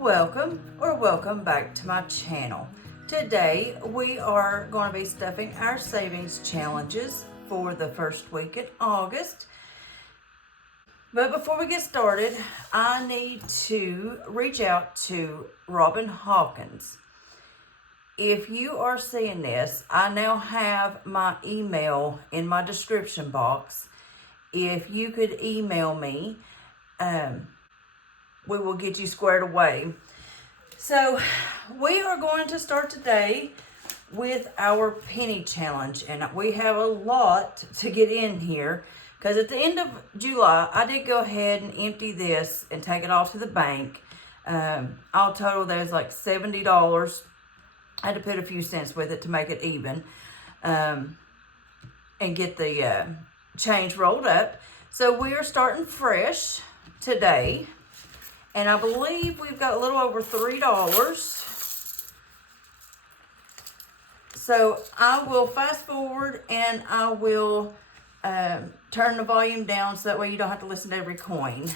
welcome back to my channel. Today we are going to be stuffing our savings challenges for the first week in August. But before we get started, I need to reach out to Robin Hawkins. If you are seeing this, I now have my email in my description box. If you could email me, we will get you squared away. So we are going to start today with our penny challenge, and we have a lot to get in here because at the end of July I did go ahead and empty this and take it off to the bank. All total there's like $70. I had to put a few cents with it to make it even, and get the change rolled up. So we are starting fresh today. And I believe we've got a little over $3. So I will fast forward and I will turn the volume down so that way you don't have to listen to every coin.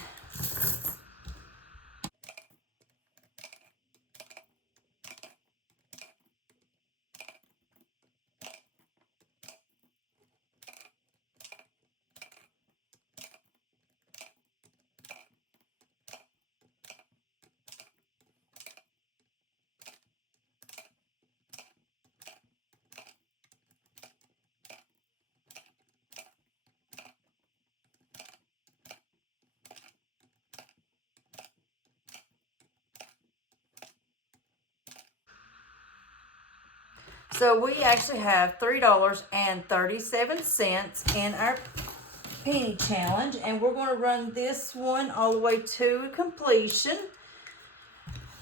So we actually have $3.37 in our penny challenge, and we're going to run this one all the way to completion.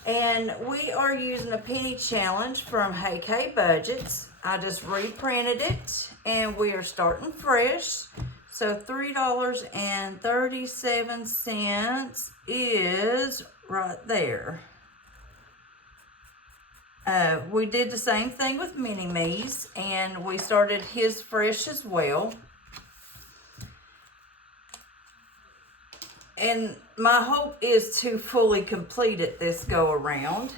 And we are using a penny challenge from Hey K Budgets. I just reprinted it, and we are starting fresh. So $3.37 is right there. We did the same thing with Mini Me's, and we started his fresh as well. And my hope is to fully complete it this go around.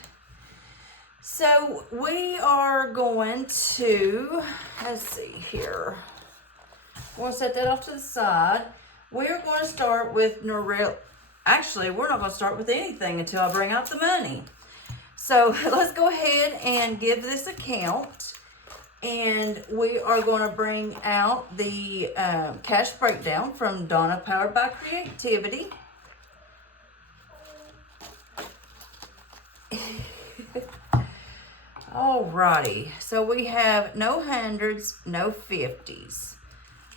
So we are going to, let's see here. We'll set that off to the side. We're going to start with Actually, we're not going to start with anything until I bring out the money. So let's go ahead and give this a count, and we are going to bring out the cash breakdown from Donna Powered by Creativity. Alrighty, so we have no hundreds, no 50s.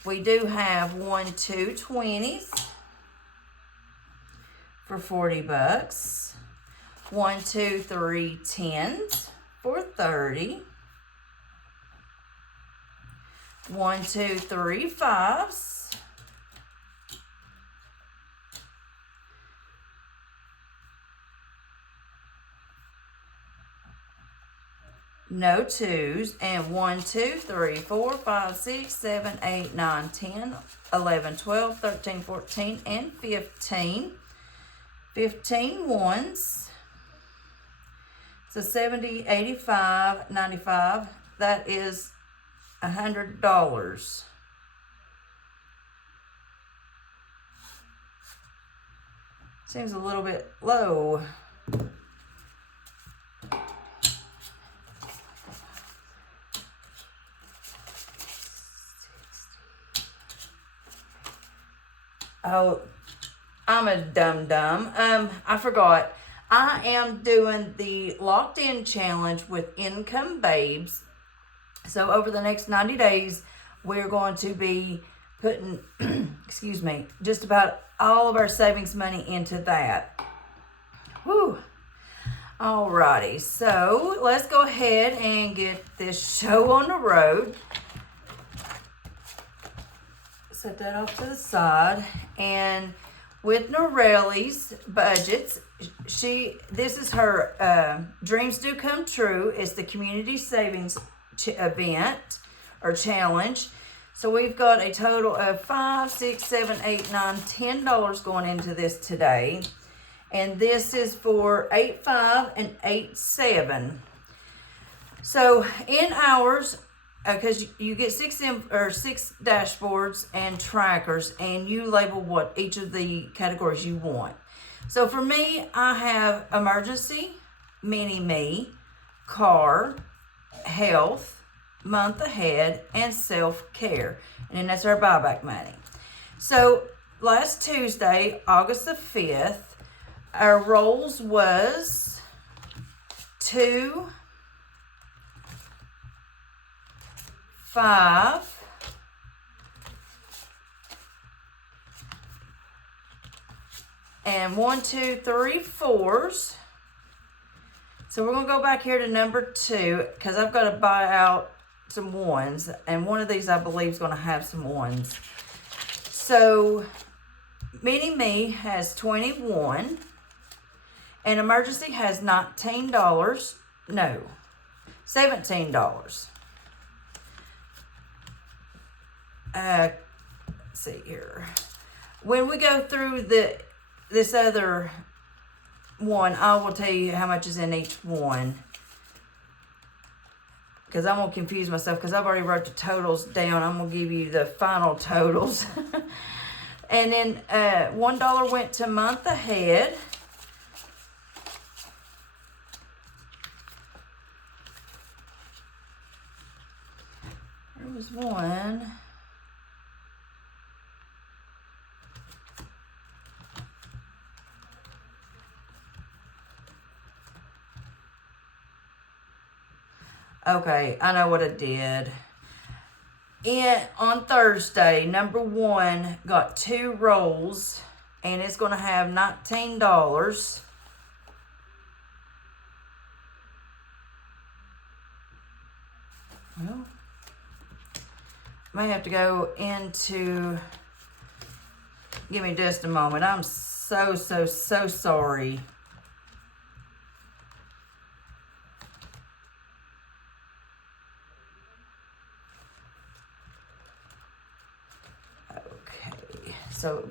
We do have 1, 2 20s for $40. 1, 2 3 10s for $30. 1, 2 3 5s. No 2s, and 1, 2 3 4 5 6 7 8 9 10 11 12 13 14 and 15. 15 ones. So 70, 85, 95, that is $100. Seems a little bit low. Oh, I'm a dum-dum. I forgot. I am doing the Locked In Challenge with Income Babes. So over the next 90 days, we're going to be putting, excuse me, just about all of our savings money into that. Whew. Alrighty, so let's go ahead and get this show on the road. Set that off to the side. And with Norelli's Budgets, this is her Dreams Do Come True. It's the community savings event or challenge. So we've got a total of $5, $6, $7, $8, $9, $10 going into this today. And this is for 8.5 and 8.7. So in ours, because you get six dashboards and trackers, and you label what each of the categories you want. So for me, I have emergency, mini-me, car, health, month ahead, and self-care. And then that's our buyback money. So last Tuesday, August the 5th, our rolls was 2, 5, and 1, 2, 3, 4s. So we're gonna go back here to number 2 because I've got to buy out some 1s, and one of these I believe is gonna have some 1s. So mini-me has 21. And emergency has $19. No, $17. Let's see here. When we go through this other one, I will tell you how much is in each one. Because I'm going to confuse myself because I've already wrote the totals down. I'm going to give you the final totals. And then $1 went to month ahead. There was one. Okay, I know what I did. On Thursday, number 1 got 2 rolls, and it's going to have $19. Well, may have to go into, give me just a moment. I'm so sorry. Okay, so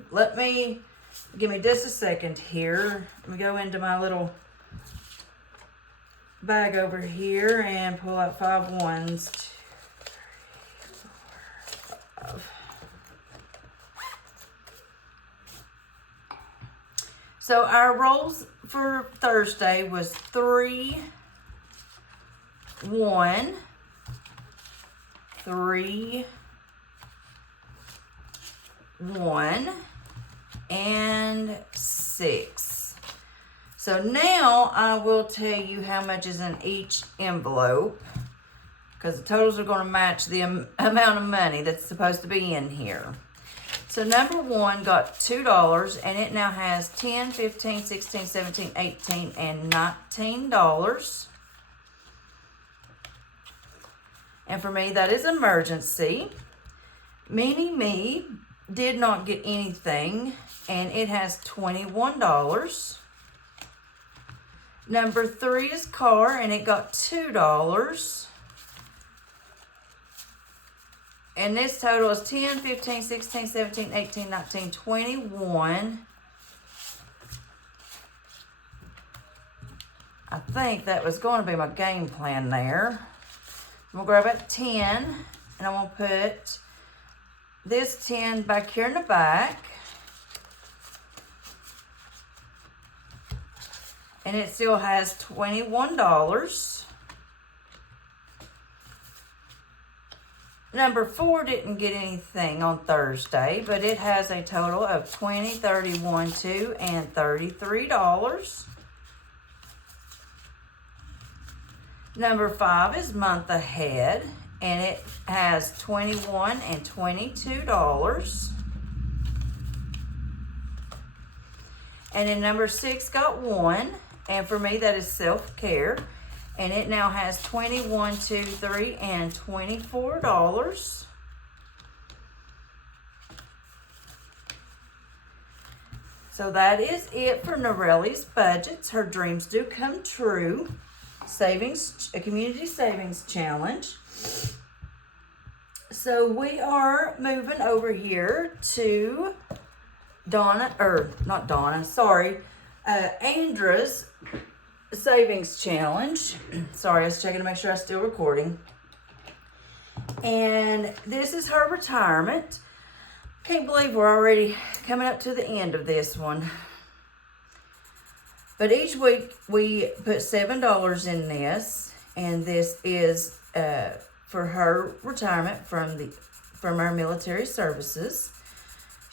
give me just a second here. Let me go into my little bag over here and pull out 5 1s. 2, 3, 4, 5. So our rolls for Thursday was 3, 1, 3, 1, and 6. So now I will tell you how much is in each envelope, because the totals are going to match the amount of money that's supposed to be in here. So number 1 got $2, and it now has $10, $15, $16, $17, $18, and $19. And for me, that is emergency. Mini-me did not get anything, and it has $21. Number 3 is car, and it got $2. And this total is 10, 15, 16, 17, 18, 19, 21. I think that was going to be my game plan there. I'm going to grab that 10, and I'm going to put this 10 back here in the back. And it still has $21. Number 4 didn't get anything on Thursday, but it has a total of $20, $31, $2, and $33. Number 5 is month ahead, and it has $21 and $22. And then number 6 got 1, and for me that is self-care. And it now has $21, 2, 3, and $24. So that is it for Norelli's budgets. Her dreams do come true. A community savings challenge. So we are moving over here to Andra's savings challenge. Sorry, I was checking to make sure I'm still recording. And this is her retirement. Can't believe we're already coming up to the end of this one. But each week we put $7 in this, and this is for her retirement from our military services.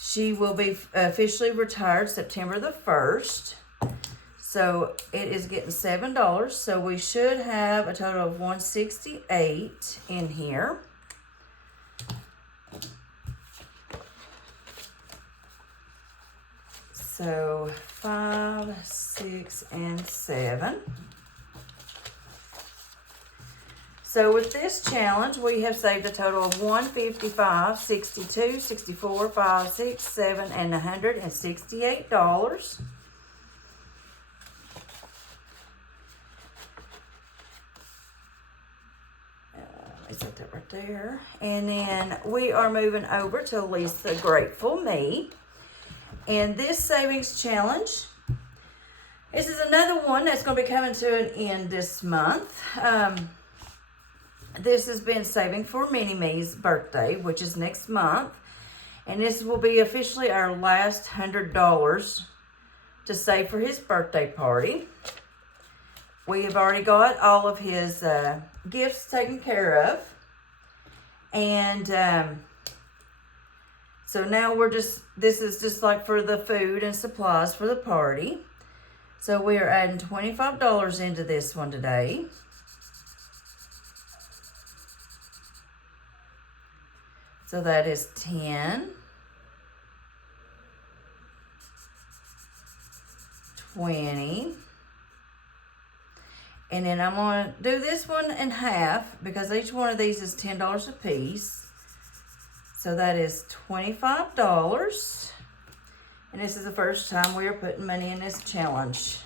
She will be officially retired September the 1st. So it is getting $7. So we should have a total of $168 in here. So 5, 6, and 7. So with this challenge, we have saved a total of $155, $62, $64, $5, $6, $7, and $168. Let me set that right there. And then we are moving over to Lisa Grateful Me. And this savings challenge, this is another one that's going to be coming to an end this month. This has been saving for Mini-Me's birthday, which is next month. And this will be officially our last $100 to save for his birthday party. We have already got all of his gifts taken care of. And so now this is just like for the food and supplies for the party. So we are adding $25 into this one today. So that is 10, 20, and then I'm going to do this one in half because each one of these is $10 a piece. So that is $25, and this is the first time we are putting money in this challenge.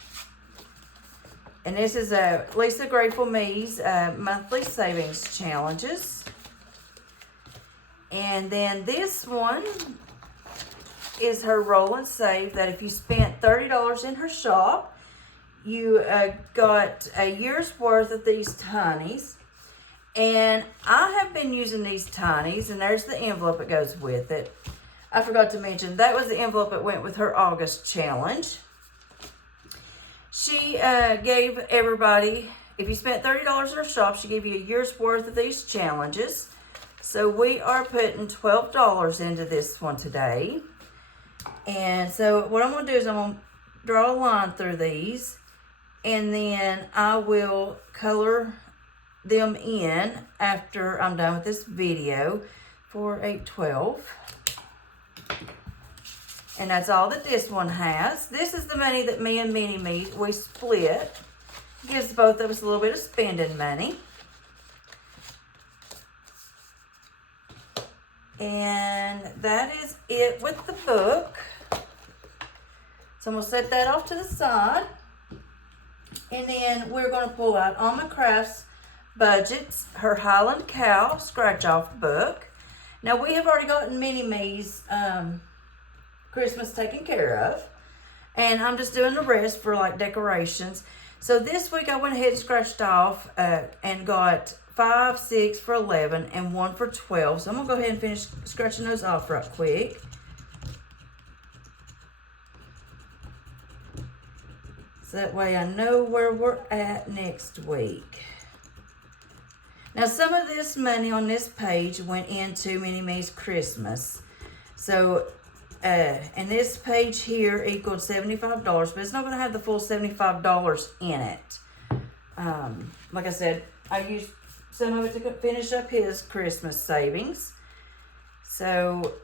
And this is Lisa Grateful Me's monthly savings challenges. And then this one is her roll and save that if you spent $30 in her shop, you got a year's worth of these tinies. And I have been using these tinies, and there's the envelope that goes with it. I forgot to mention, that was the envelope that went with her August challenge. She gave everybody, if you spent $30 in her shop, she gave you a year's worth of these challenges. So we are putting $12 into this one today. And so what I'm going to do is I'm going to draw a line through these. And then I will color them in after I'm done with this video for 812. And that's all that this one has. This is the money that me and Mini-Me, we split. Gives both of us a little bit of spending money. And that is it with the book. So I'm going to set that off to the side. And then we're going to pull out Alma Crafts Budgets, her Highland Cow scratch-off book. Now, we have already gotten Mini-Me's Christmas taken care of. And I'm just doing the rest for, like, decorations. So this week I went ahead and scratched off and got 5, 6 for 11, and 1 for 12. So I'm going to go ahead and finish scratching those off right quick. So that way I know where we're at next week. Now some of this money on this page went into Mini-Me's Christmas. So, and this page here equaled $75, but it's not going to have the full $75 in it. Like I said, I used some of it to finish up his Christmas savings. So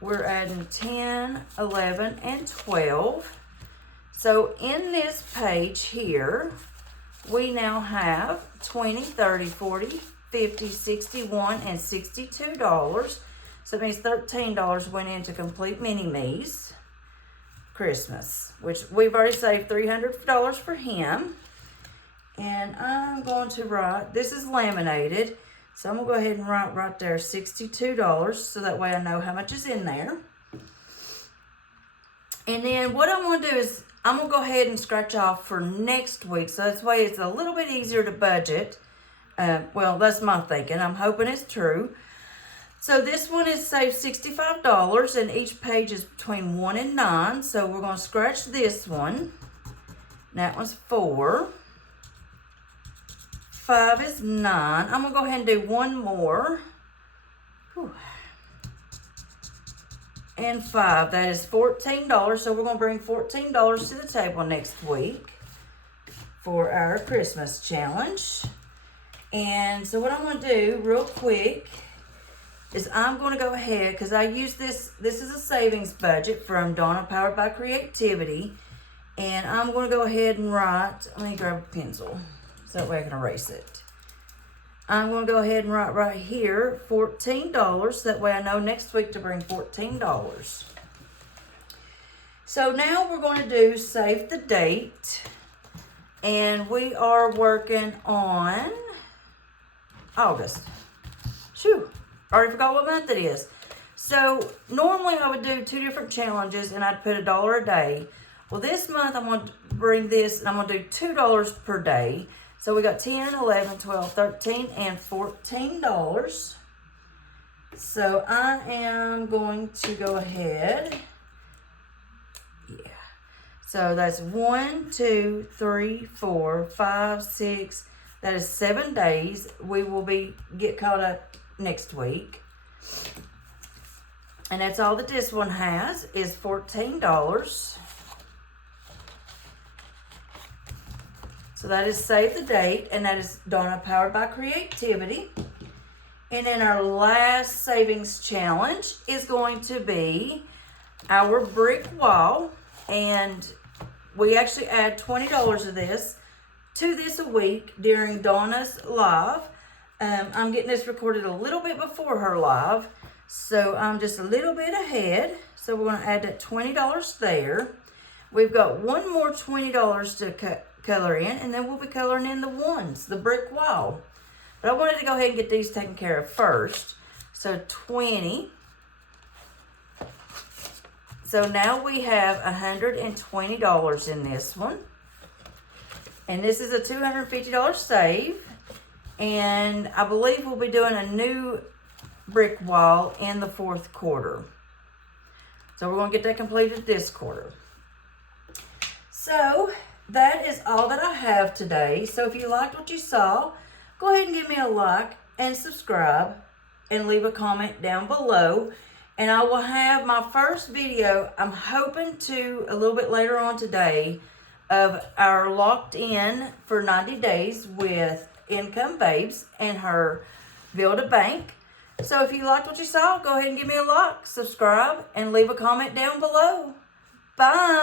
we're adding 10, 11, and 12. So in this page here, we now have 20, 30, 40, 50, 61, and $62. So it means $13 went into complete Mini-Me's Christmas, which we've already saved $300 for him. And I'm going to write, this is laminated, so I'm going to go ahead and write right there $62, so that way I know how much is in there. And then what I'm going to do is I'm going to go ahead and scratch off for next week. So that's why it's a little bit easier to budget. Well, that's my thinking. I'm hoping it's true. So this one is saved $65, and each page is between 1 and 9. So we're going to scratch this one. That one's 4. 5 is 9. I'm going to go ahead and do one more. Whew. And 5, that is $14. So we're going to bring $14 to the table next week for our Christmas challenge. And so what I'm going to do real quick is I'm going to go ahead, because I use this is a savings budget from Donna Powered by Creativity. And I'm going to go ahead and write, let me grab a pencil so that way I can erase it. I'm going to go ahead and write right here $14. That way I know next week to bring $14. So now we're going to do save the date. And we are working on August. Shoo, already forgot what month it is. So normally I would do 2 different challenges and I'd put $1 a day. Well, this month I'm going to bring this and I'm going to do $2 per day. So we got 10, 11, 12, 13, and $14. So I am going to go ahead. Yeah. So that's 1, 2, 3, 4, 5, 6. That is 7 days. We will get caught up next week. And that's all that this one has is $14. So that is Save the Date, and that is Donna Powered by Creativity. And then our last savings challenge is going to be our brick wall. And we actually add $20 of this to this a week during Donna's live. I'm getting this recorded a little bit before her live, so I'm just a little bit ahead. So we're going to add that $20 there. We've got one more $20 to color in, and then we'll be coloring in the ones, the brick wall. But I wanted to go ahead and get these taken care of first. So 20. So now we have $120 in this one. And this is a $250 save. And I believe we'll be doing a new brick wall in the 4th quarter. So we're going to get that completed this quarter. So that is all that I have today. So if you liked what you saw, go ahead and give me a like and subscribe and leave a comment down below. And I will have my first video, I'm hoping to, a little bit later on today, of our locked in for 90 days with Income Babes and her Build a Bank. So if you liked what you saw, go ahead and give me a like, subscribe, and leave a comment down below. Bye.